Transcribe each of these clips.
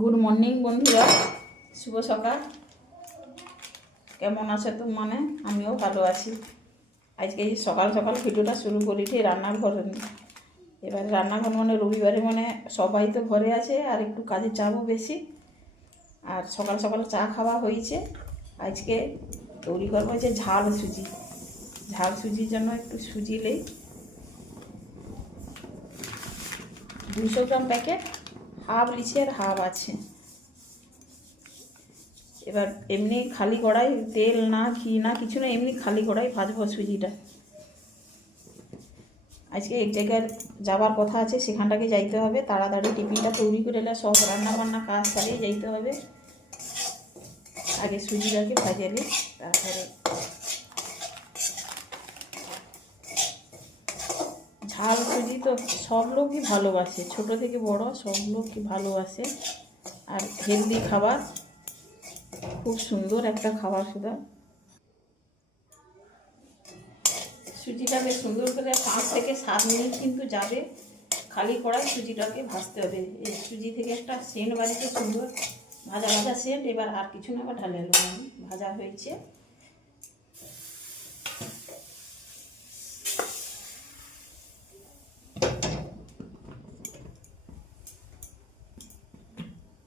Good morning বন্ধুরা, শুভ সকাল। কেমন আছে তো? আমিও ভালো আছি। আজকে এই সকাল সকাল ভিডিওটা শুরু করেছি রান্নাঘর। এবার রান্নাঘর রবিবারে সবাই তো ঘরে আছে, আর একটু কাজের চাপও বেশি। আর সকাল সকাল চা খাওয়া হয়েছে। আজকে তৈরি করবো যে ঝাল সুজি। ঝাল সুজির জন্য একটু সুজি নেই, 200 গ্রাম প্যাকেট, হাফ লিচি আর হাফ আছে। এবার এমনি খালি কড়াই, তেল না ঘি না কিছু না, এমনি খালি কড়াই ভাজবো সুজিটা। আজকে এক জায়গায় যাওয়ার কথা আছে, সেখানটাকে যাইতে হবে। তাড়াতাড়ি টিফিনটা তৈরি করে এলে সব রান্না বান্না কাজ সারিয়ে যাইতে হবে। আগে সুজিটাকে ভাজালে তারপরে। ঝাল সুজি তো সব লোকই ভালোবাসে, ছোট থেকে বড় সব লোকই ভালোবাসে। আর হেলদি খাবার, খুব সুন্দর একটা খাবার সেটা। সুজিটাকে সুন্দর করে 5 থেকে 7 মিনিট কিন্তু যাবে খালি কড়াই সুজিটাকে ভাজতে হবে। এই সুজি থেকে একটা সেন্ট বাড়িতে সুন্দর ভাজা ভাজা সেন্ট। এবার আর কিছু না, আবার ঢালে এলো, ভাজা হয়েছে।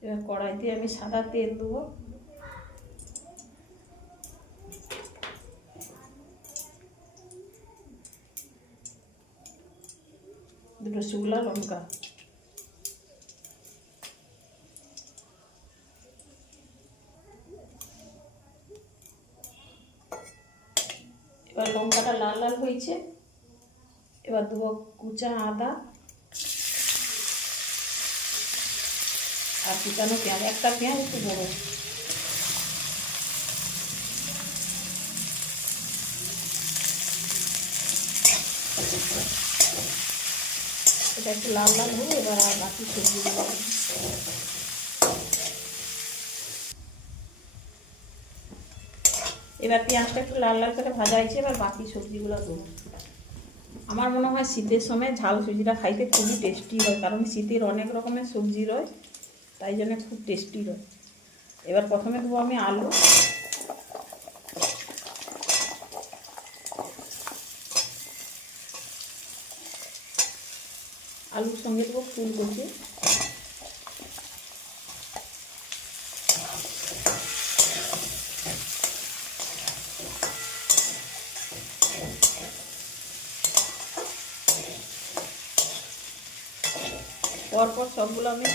এবার কড়াইতে আমি সাদা তেল দেবো। দুটো শুকনো লঙ্কা, এবার লঙ্কাটা লাল লাল হয়েছে। এবার দেবো কুচা আদা আর কুচানো পেঁয়াজ, একটা পেঁয়াজ একটু বড়। এটা একটু লাল লাল হবে। এবার আর বাকি সবজিগুলো, এবার পেঁয়াজটা একটু লাল লাল করে ভাজা হয়েছে। এবার বাকি সবজিগুলো দেবো। আমার মনে হয় শীতের সময় ঝাল সুজিটা খাইতে খুবই টেস্টি হয়, কারণ শীতের অনেক রকমের সবজি রয়, তাই জন্য খুব টেস্টি হয়। এবার প্রথমে দেবো আমি আলু। আলুর সঙ্গে দেবো ফুলকপি। পরপর সবগুলো আমি